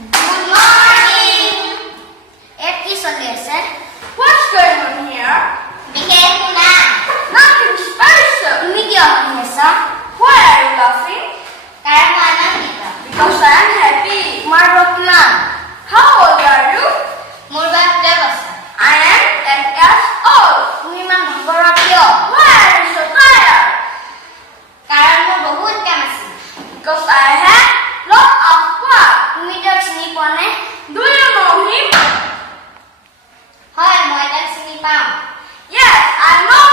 Good morning. কি চলি আছে? What's going on here? বিশেষ একো না। Nothing special. তুমি কিয় হাঁহি আছা? Why are you laughing? কাৰণ মই আনন্দিত। Because I am happy. তোমাৰ বয়স কিমান? How old are you? মোৰ বয়স 10 বছৰ। I am 10 years old. তুমি ইমান ভাগৰুৱা কিয়? Why are you so tired? কাৰণ মোৰ বহুত কাম আছিল। Because I had lot of work. তুমি তাক চিনি পোৱা নে? Do you know him? হয়, মই তাক চিনি পাওঁ। Yes, I know